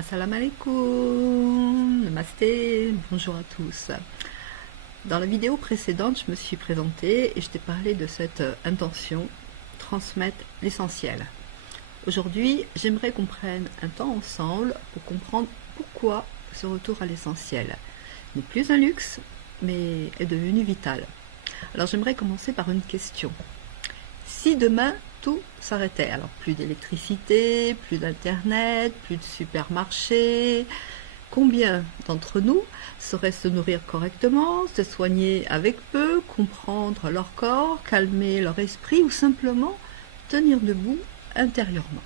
Assalamu alaikum, namasté, bonjour à tous. Dans la vidéo précédente, je me suis présentée et je t'ai parlé de cette intention, transmettre l'essentiel. Aujourd'hui, j'aimerais qu'on prenne un temps ensemble pour comprendre pourquoi ce retour à l'essentiel n'est plus un luxe, mais est devenu vital. Alors j'aimerais commencer par une question. Si demain, tout s'arrêtait, alors plus d'électricité, plus d'internet, plus de supermarchés, combien d'entre nous sauraient se nourrir correctement, se soigner avec peu, comprendre leur corps, calmer leur esprit ou simplement tenir debout intérieurement?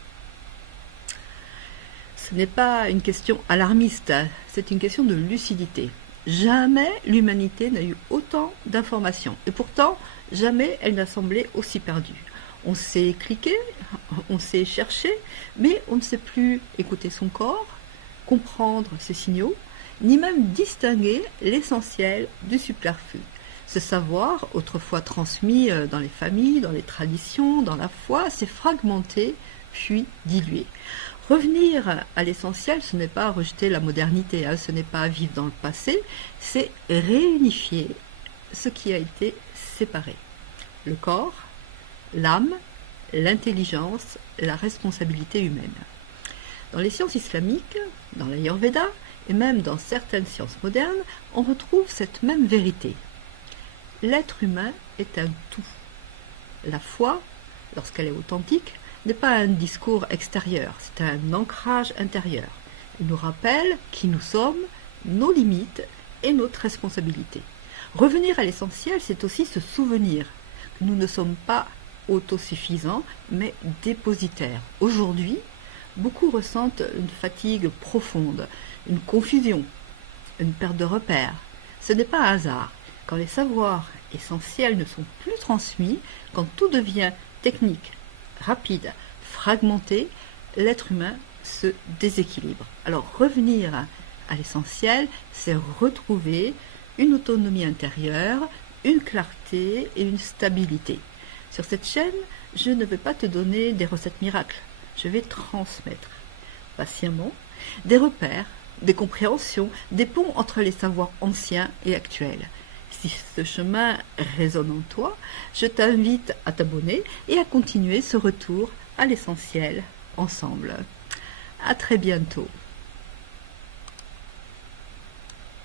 Ce n'est pas une question alarmiste, c'est une question de lucidité. Jamais l'humanité n'a eu autant d'informations et pourtant jamais elle n'a semblé aussi perdue. On sait cliquer, on sait chercher, mais on ne sait plus écouter son corps, comprendre ses signaux, ni même distinguer l'essentiel du superflu. Ce savoir, autrefois transmis dans les familles, dans les traditions, dans la foi, s'est fragmenté puis dilué. Revenir à l'essentiel, ce n'est pas rejeter la modernité, ce n'est pas vivre dans le passé, c'est réunifier ce qui a été séparé. Le corps, l'âme, l'intelligence, la responsabilité humaine. Dans les sciences islamiques, dans l'Ayurveda et même dans certaines sciences modernes, on retrouve cette même vérité. L'être humain est un tout. La foi, lorsqu'elle est authentique, n'est pas un discours extérieur, c'est un ancrage intérieur. Elle nous rappelle qui nous sommes, nos limites et notre responsabilité. Revenir à l'essentiel, c'est aussi se souvenir que nous ne sommes pas autosuffisants, mais dépositaires. Aujourd'hui, beaucoup ressentent une fatigue profonde, une confusion, une perte de repères. Ce n'est pas un hasard. Quand les savoirs essentiels ne sont plus transmis, quand tout devient technique, rapide, fragmenté, l'être humain se déséquilibre. Alors revenir à l'essentiel, c'est retrouver une autonomie intérieure, une clarté et une stabilité. Sur cette chaîne, je ne vais pas te donner des recettes miracles. Je vais transmettre patiemment des repères, des compréhensions, des ponts entre les savoirs anciens et actuels. Si ce chemin résonne en toi, je t'invite à t'abonner et à continuer ce retour à l'essentiel ensemble. À très bientôt.